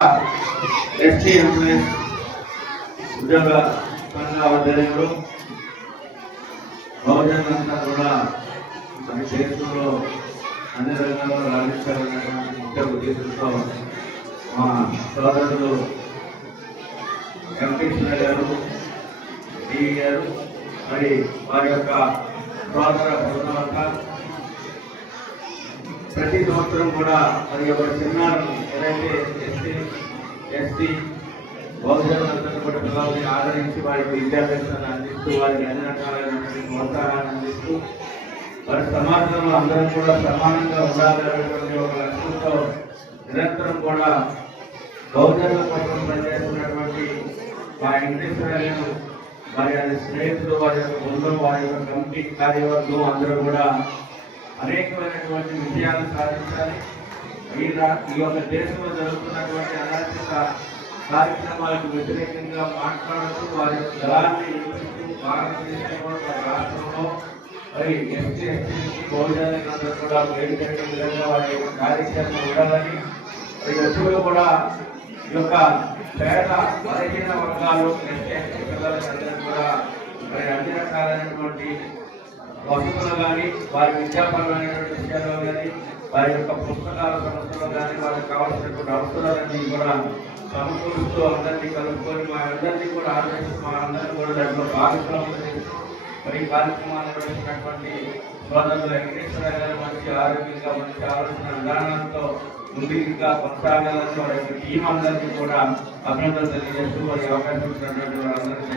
ST employees ఉద్యోగ సంఘ ఆధ్వర్యంలో బహుజనులంతా కూడా మన దేశంలో అన్ని రంగాల్లో రాణించాలన్నటువంటి ముఖ్య ఉద్దేశంతో మా సోదరులు ఎంపీ గారు డివి గారు మరి వారి యొక్క సోదర బృందమంతా ప్రతి సంవత్సరం కూడా మరి ఒక చిన్నారులు ఏదైతే ఎస్టీ బహుజనులందరూ కూడా పిల్లల్ని ఆదరించి వారికి విద్యాభ్యాసాన్ని అందిస్తూ వారికి అన్ని రకాలైనటువంటి ప్రోత్సాహాన్ని అందిస్తూ వారి సమాజంలో అందరూ కూడా సమానంగా ఉండాలనేటువంటి ఒక లక్ష్యంతో నిరంతరం కూడా బహుజనుల కోసం పనిచేస్తున్నటువంటి మా వెంకటేశ్వరయ్యను వారి స్నేహితులు వారి యొక్క బృందం వారి యొక్క కమిటీ కార్యవర్గం అందరూ కూడా అనేకమైనటువంటి విజయాలను సాధించాలి. ఈ యొక్క దేశంలో జరుగుతున్నటువంటి అనార్థిక కార్యక్రమాలకు వ్యతిరేకంగా మాట్లాడుతూ వారి యొక్క దళాన్ని నిర్వహిస్తూ భారతదేశంలో రాష్ట్రంలో మరి ఎస్టీ బహుజనులందరూ కూడా వేడుకట్టే విధంగా వారి యొక్క కార్యక్రమం ఉండాలని మరి ఎప్పుడు కూడా ఈ యొక్క పేద బలహీన వర్గాలు ఎస్టీ పిల్లలందరూ కూడా మరి అన్ని రకాలైనటువంటి వసతులు కానీ వారి విద్యాపరమైనటువంటి విషయాల్లో కానీ వారి యొక్క పుస్తకాల సమస్యలు కానీ వారికి కావాల్సినటువంటి అవసరాలన్నీ కూడా సమకూరుస్తూ అందరినీ కలుపుకొని మా అందరినీ కూడా ఆదరిస్తూ మా అందరినీ కూడా దాంట్లో భాగస్వాములు చేస్తూ మరి కార్యక్రమాలు నిర్వహించినటువంటి సోదరులు వెంకటేశ్వర గారు మంచి ఆరోగ్యంగా మంచి ఆలోచన విధానాలతో ముందుకు ఇంకా కొనసాగాలని వారి యొక్క టీం అందరినీ కూడా అభినందనలు తెలియజేస్తూ వారి అవకాశం ఇచ్చినటువంటి వారందరికీ